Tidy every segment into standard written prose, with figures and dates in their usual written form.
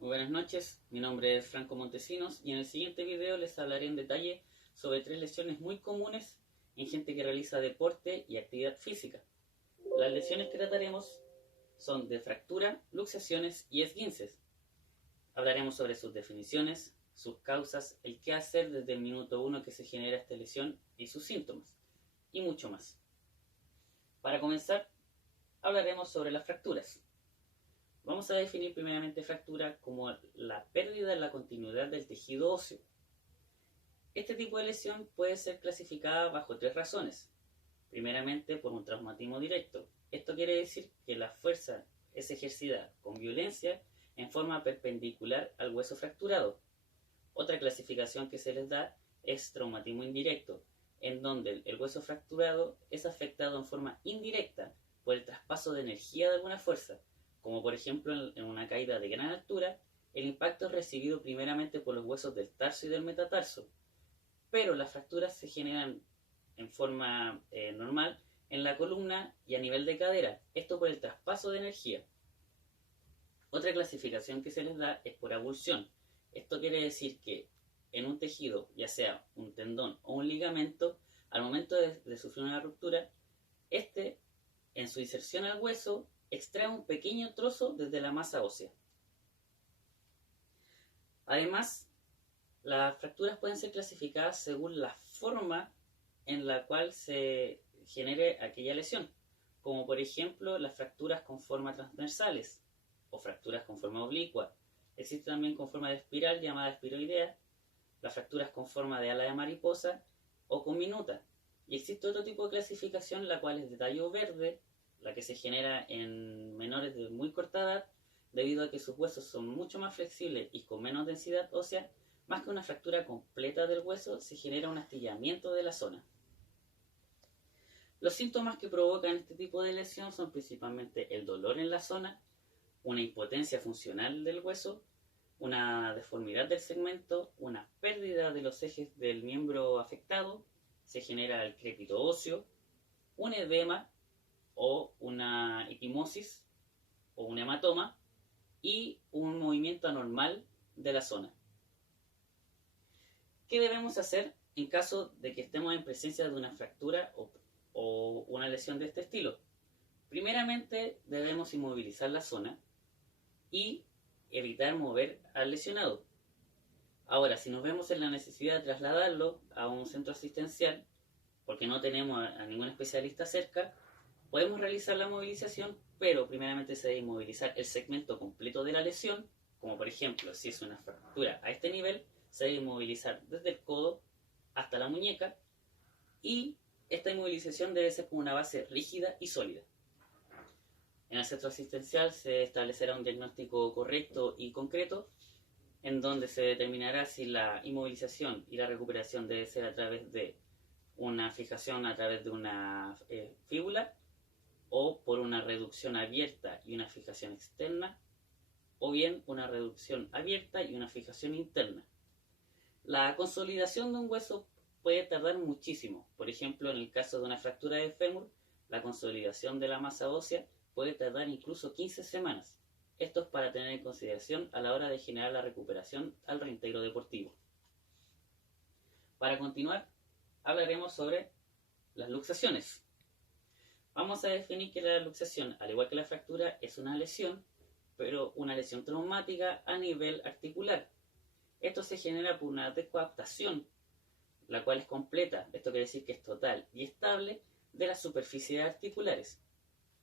Muy buenas noches, mi nombre es Franco Montesinos y en el siguiente video les hablaré en detalle sobre tres lesiones muy comunes en gente que realiza deporte y actividad física. Las lesiones que trataremos son de fractura, luxaciones y esguinces. Hablaremos sobre sus definiciones, sus causas, el qué hacer desde el minuto 1 que se genera esta lesión y sus síntomas, y mucho más. Para comenzar, hablaremos sobre las fracturas. Vamos a definir primeramente fractura como la pérdida en la continuidad del tejido óseo. Este tipo de lesión puede ser clasificada bajo tres razones. Primeramente, por un traumatismo directo. Esto quiere decir que la fuerza es ejercida con violencia en forma perpendicular al hueso fracturado. Otra clasificación que se les da es traumatismo indirecto, en donde el hueso fracturado es afectado en forma indirecta por el traspaso de energía de alguna fuerza, como por ejemplo en una caída de gran altura, el impacto es recibido primeramente por los huesos del tarso y del metatarso, pero las fracturas se generan en forma normal en la columna y a nivel de cadera, esto por el traspaso de energía. Otra clasificación que se les da es por avulsión. Esto quiere decir que en un tejido, ya sea un tendón o un ligamento, al momento de sufrir una ruptura, este, en su inserción al hueso, extrae un pequeño trozo desde la masa ósea. Además, las fracturas pueden ser clasificadas según la forma en la cual se genere aquella lesión, como por ejemplo las fracturas con forma transversales o fracturas con forma oblicua. Existe también con forma de espiral llamada espiroidea, las fracturas con forma de ala de mariposa o con minuta. Y existe otro tipo de clasificación, la cual es de tallo verde, la que se genera en menores de muy corta edad, debido a que sus huesos son mucho más flexibles y con menos densidad ósea. Más que una fractura completa del hueso, se genera un astillamiento de la zona. Los síntomas que provocan este tipo de lesión son principalmente el dolor en la zona, una impotencia funcional del hueso, una deformidad del segmento, una pérdida de los ejes del miembro afectado, se genera el crépito óseo, un edema o una equimosis o un hematoma y un movimiento anormal de la zona. ¿Qué debemos hacer en caso de que estemos en presencia de una fractura o una lesión de este estilo? Primeramente debemos inmovilizar la zona y evitar mover al lesionado. Ahora, si nos vemos en la necesidad de trasladarlo a un centro asistencial, porque no tenemos a ningún especialista cerca, podemos realizar la movilización, pero primeramente se debe inmovilizar el segmento completo de la lesión, como por ejemplo, si es una fractura a este nivel, se debe inmovilizar desde el codo hasta la muñeca, y esta inmovilización debe ser con una base rígida y sólida. En el centro asistencial se establecerá un diagnóstico correcto y concreto, en donde se determinará si la inmovilización y la recuperación debe ser a través de una fijación a través de una fíbula, o por una reducción abierta y una fijación externa, o bien una reducción abierta y una fijación interna. La consolidación de un hueso puede tardar muchísimo. Por ejemplo, en el caso de una fractura de fémur, la consolidación de la masa ósea puede tardar incluso 15 semanas. Esto es para tener en consideración a la hora de generar la recuperación al reintegro deportivo. Para continuar, hablaremos sobre las luxaciones. Vamos a definir que la luxación, al igual que la fractura, es una lesión, pero una lesión traumática a nivel articular. Esto se genera por una descoaptación, la cual es completa, esto quiere decir que es total y estable, de las superficies articulares.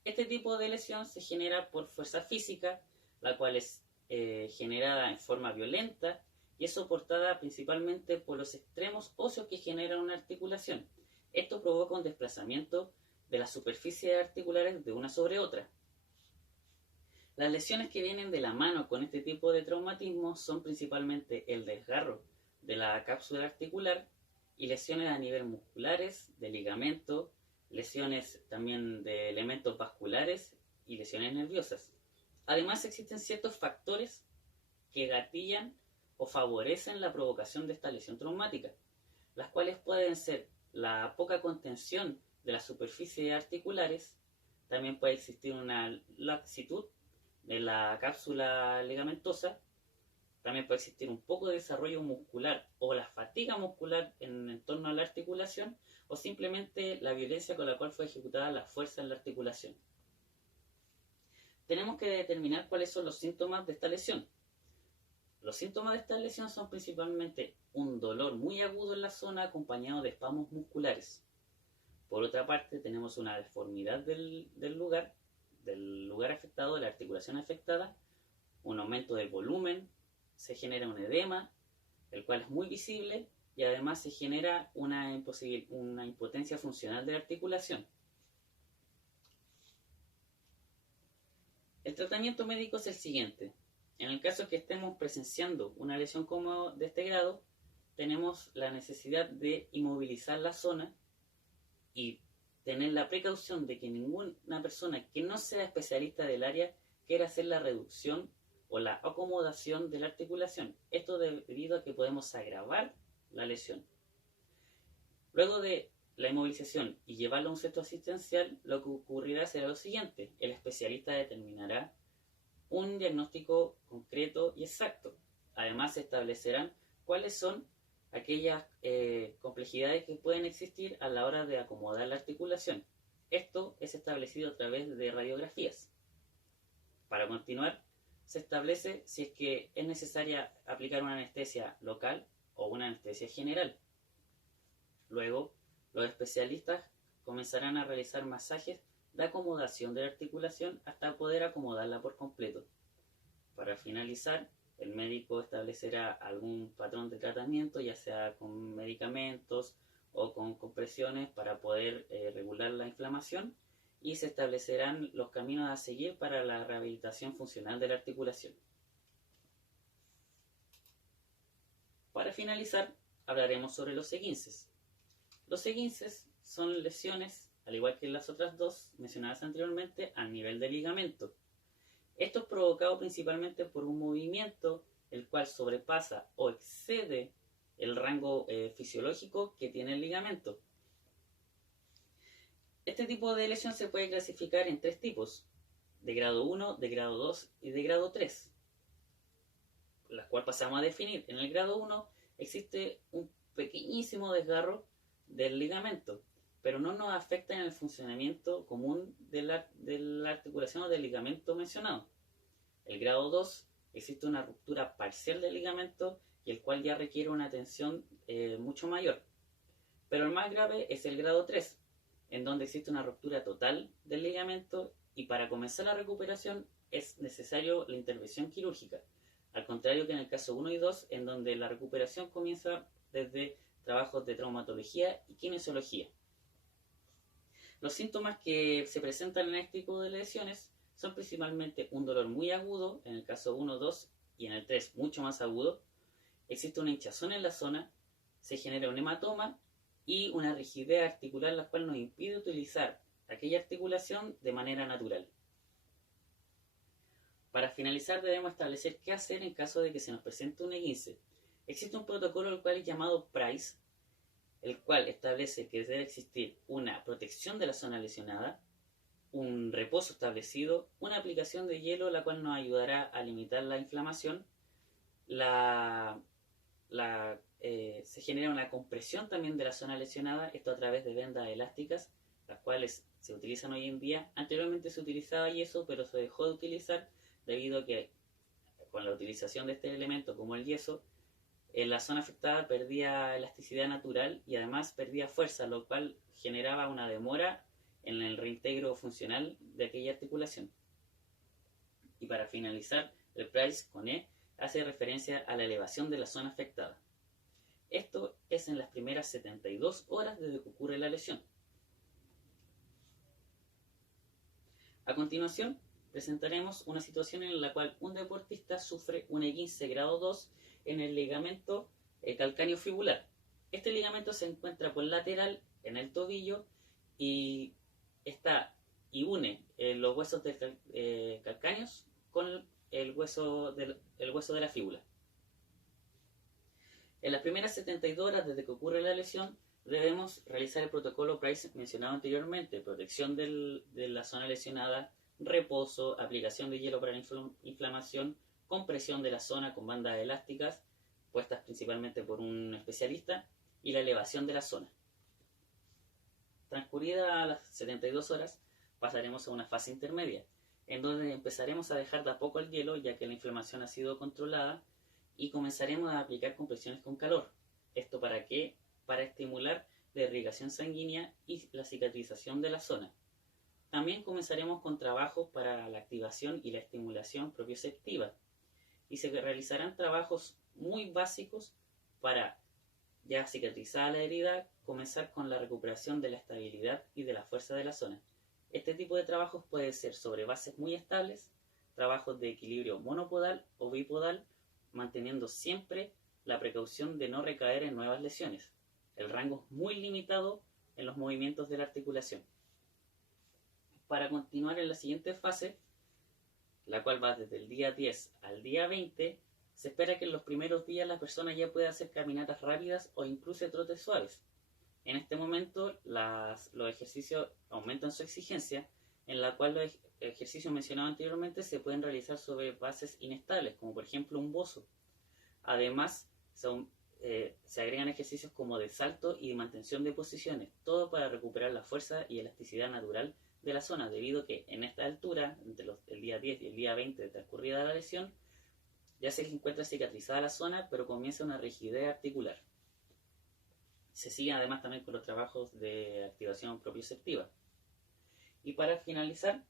Este tipo de lesión se genera por fuerza física, la cual es generada en forma violenta y es soportada principalmente por los extremos óseos que generan una articulación. Esto provoca un desplazamiento de las superficies articulares de una sobre otra. Las lesiones que vienen de la mano con este tipo de traumatismo son principalmente el desgarro de la cápsula articular y lesiones a nivel musculares, de ligamento, lesiones también de elementos vasculares y lesiones nerviosas. Además, existen ciertos factores que gatillan o favorecen la provocación de esta lesión traumática, las cuales pueden ser la poca contención de las superficies articulares, también puede existir una laxitud de la cápsula ligamentosa También puede existir un poco de desarrollo muscular o la fatiga muscular en torno a la articulación, o simplemente la violencia con la cual fue ejecutada la fuerza en la articulación. Tenemos que determinar cuáles son los síntomas de esta lesión. Los síntomas de esta lesión son principalmente un dolor muy agudo en la zona acompañado de espasmos musculares. Por otra parte, tenemos una deformidad del lugar afectado, de la articulación afectada, un aumento del volumen, se genera un edema, el cual es muy visible, y además se genera una impotencia funcional de la articulación. El tratamiento médico es el siguiente. En el caso que estemos presenciando una lesión como de este grado, tenemos la necesidad de inmovilizar la zona y tener la precaución de que ninguna persona que no sea especialista del área quiera hacer la reducción o la acomodación de la articulación. Esto debido a que podemos agravar la lesión. Luego de la inmovilización y llevarlo a un centro asistencial, lo que ocurrirá será lo siguiente. El especialista determinará un diagnóstico concreto y exacto. Además, se establecerán cuáles son aquellas complejidades que pueden existir a la hora de acomodar la articulación. Esto es establecido a través de radiografías. Para continuar, se establece si es que es necesaria aplicar una anestesia local o una anestesia general. Luego, los especialistas comenzarán a realizar masajes de acomodación de la articulación hasta poder acomodarla por completo. Para finalizar, el médico establecerá algún patrón de tratamiento, ya sea con medicamentos o con compresiones para poder regular la inflamación, y se establecerán los caminos a seguir para la rehabilitación funcional de la articulación. Para finalizar, hablaremos sobre los esguinces. Los esguinces son lesiones, al igual que las otras dos mencionadas anteriormente, a nivel de ligamento. Esto es provocado principalmente por un movimiento el cual sobrepasa o excede el rango fisiológico que tiene el ligamento. Este tipo de lesión se puede clasificar en tres tipos: de grado 1, de grado 2 y de grado 3, las cuales pasamos a definir. En el grado 1 existe un pequeñísimo desgarro del ligamento, pero no nos afecta en el funcionamiento común de la articulación o del ligamento mencionado. El grado 2 existe una ruptura parcial del ligamento, y el cual ya requiere una atención mucho mayor. Pero el más grave es el grado 3, en donde existe una ruptura total del ligamento, y para comenzar la recuperación es necesario la intervención quirúrgica, al contrario que en el caso 1 y 2, en donde la recuperación comienza desde trabajos de traumatología y kinesiología. Los síntomas que se presentan en este tipo de lesiones son principalmente un dolor muy agudo, en el caso 1, 2 y en el 3 mucho más agudo. Existe una hinchazón en la zona, se genera un hematoma y una rigidez articular, la cual nos impide utilizar aquella articulación de manera natural. Para finalizar, debemos establecer qué hacer en caso de que se nos presente un esguince. Existe un protocolo el cual es llamado PRICE, el cual establece que debe existir una protección de la zona lesionada, un reposo establecido, una aplicación de hielo, la cual nos ayudará a limitar la inflamación, se genera una compresión también de la zona lesionada, esto a través de vendas elásticas, las cuales se utilizan hoy en día. Anteriormente se utilizaba yeso, pero se dejó de utilizar debido a que con la utilización de este elemento como el yeso, la zona afectada perdía elasticidad natural y además perdía fuerza, lo cual generaba una demora en el reintegro funcional de aquella articulación. Y para finalizar, el PRICE con E hace referencia a la elevación de la zona afectada. Esto es en las primeras 72 horas desde que ocurre la lesión. A continuación, presentaremos una situación en la cual un deportista sufre un esguince grado 2 en el ligamento calcáneo fibular. Este ligamento se encuentra por lateral en el tobillo y une los huesos calcáneos con el hueso de la fíbula. En las primeras 72 horas desde que ocurre la lesión, debemos realizar el protocolo PRICE mencionado anteriormente: protección de la zona lesionada, reposo, aplicación de hielo para la inflamación, compresión de la zona con bandas elásticas puestas principalmente por un especialista y la elevación de la zona. Transcurridas las 72 horas, pasaremos a una fase intermedia, en donde empezaremos a dejar de a poco el hielo, ya que la inflamación ha sido controlada, y comenzaremos a aplicar compresiones con calor. ¿Esto para qué? Para estimular la irrigación sanguínea y la cicatrización de la zona. También comenzaremos con trabajos para la activación y la estimulación propioceptiva, y se realizarán trabajos muy básicos para, ya cicatrizada la herida, comenzar con la recuperación de la estabilidad y de la fuerza de la zona. Este tipo de trabajos puede ser sobre bases muy estables, trabajos de equilibrio monopodal o bipodal, manteniendo siempre la precaución de no recaer en nuevas lesiones. El rango es muy limitado en los movimientos de la articulación. Para continuar en la siguiente fase, la cual va desde el día 10 al día 20, se espera que en los primeros días la persona ya pueda hacer caminatas rápidas o incluso trotes suaves. En este momento los ejercicios aumentan su exigencia, en la cual los ejercicios mencionados anteriormente se pueden realizar sobre bases inestables, como por ejemplo un bozo. Además, se agregan ejercicios como de salto y de mantención de posiciones, todo para recuperar la fuerza y elasticidad natural de la zona, debido a que en esta altura, entre el día 10 y el día 20 de transcurrida la lesión, ya se encuentra cicatrizada la zona, pero comienza una rigidez articular. Se sigue además también con los trabajos de activación propioceptiva. Y para finalizar,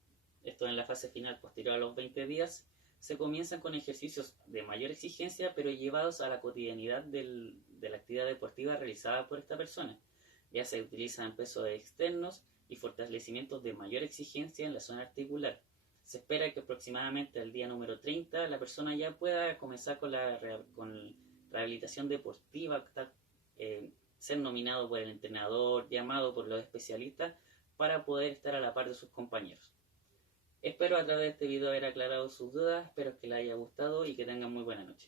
esto en la fase final posterior a los 20 días, se comienzan con ejercicios de mayor exigencia, pero llevados a la cotidianidad de la actividad deportiva realizada por esta persona. Ya se utilizan pesos externos y fortalecimientos de mayor exigencia en la zona articular. Se espera que aproximadamente al día número 30 la persona ya pueda comenzar con la rehabilitación deportiva, ser nominado por el entrenador, llamado por los especialistas para poder estar a la par de sus compañeros. Espero a través de este video haber aclarado sus dudas, espero que les haya gustado y que tengan muy buena noche.